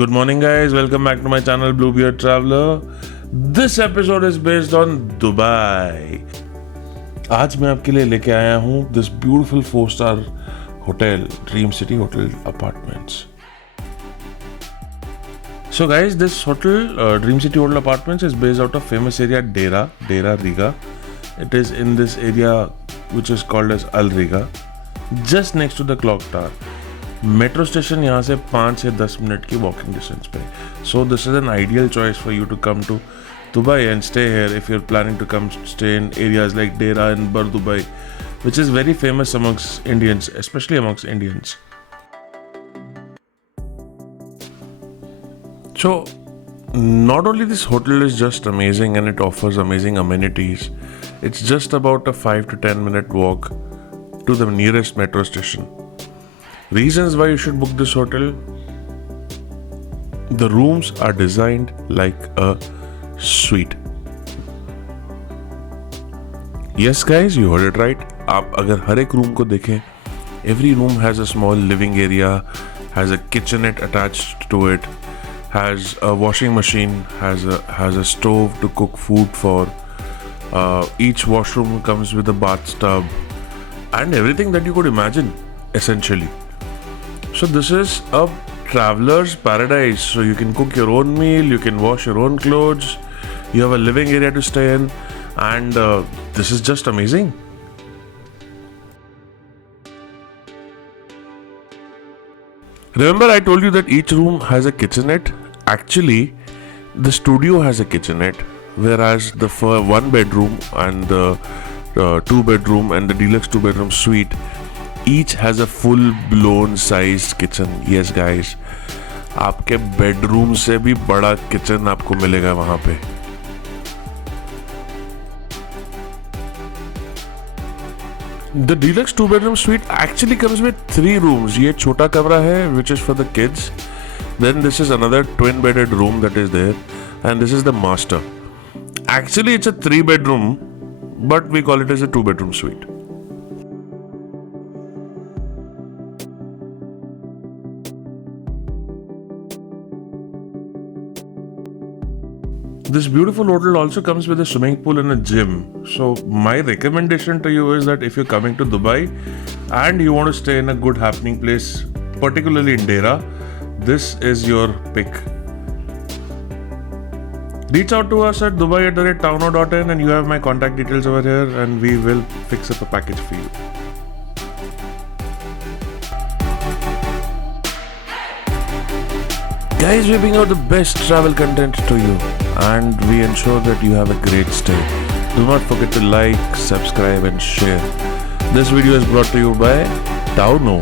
Good morning guys, welcome back to my channel BlueBeardTraveller. This episode is based on Dubai. आज मैं आपके लिए लेके आया हूँ this beautiful 4-star hotel, Dream City Hotel Apartments. So guys, this hotel, Dream City Hotel Apartments is based out of famous area Deira Rigga. It is in this area which is called as Al Rigga, just next to the clock tower. Metro station यहाँ से 5 से 10 minute की walking distance पे. So this is an ideal choice for you to come to Dubai and stay here if you are planning to come stay in areas like Deira and Bur Dubai, which is very famous amongst Indians, especially amongst Indians. So not only this hotel is just amazing and it offers amazing amenities, it's just about a 5 to 10 minute walk to the nearest metro station. Reasons why you should book this hotel: the rooms are designed like a suite. Yes guys, you heard it right. आप अगर हर एक room को देखें, every room has a small living area, has a kitchenette attached to it, has a washing machine, has a stove to cook food for. Each washroom comes with a bathtub and everything that you could imagine, essentially. So this is a traveler's paradise. So you can cook your own meal, you can wash your own clothes, you have a living area to stay in, and this is just amazing. Remember I told you that each room has a kitchenette? Actually, the studio has a kitchenette, whereas the one bedroom and the 2 bedroom and the deluxe 2 bedroom suite each has a full blown sized kitchen. Yes guys, आपके bedroom से भी बड़ा kitchen आपको मिलेगा वहां पे. The deluxe 2 bedroom suite actually comes with 3 rooms. ये छोटा कमरा है which is for the kids. Then this is another twin bedded room that is there, and this is the master. Actually it's a 3 bedroom, but we call it as a 2 bedroom suite. This beautiful hotel also comes with a swimming pool and a gym. So my recommendation to you is that if you're coming to Dubai and you want to stay in a good happening place, particularly in Deira, this is your pick. Reach out to us at dubai@towno.in and you have my contact details over here and we will fix up a package for you. Guys, we bring out the best travel content to you and we ensure that you have a great stay. Do not forget to like, subscribe and share. This video is brought to you by Towno.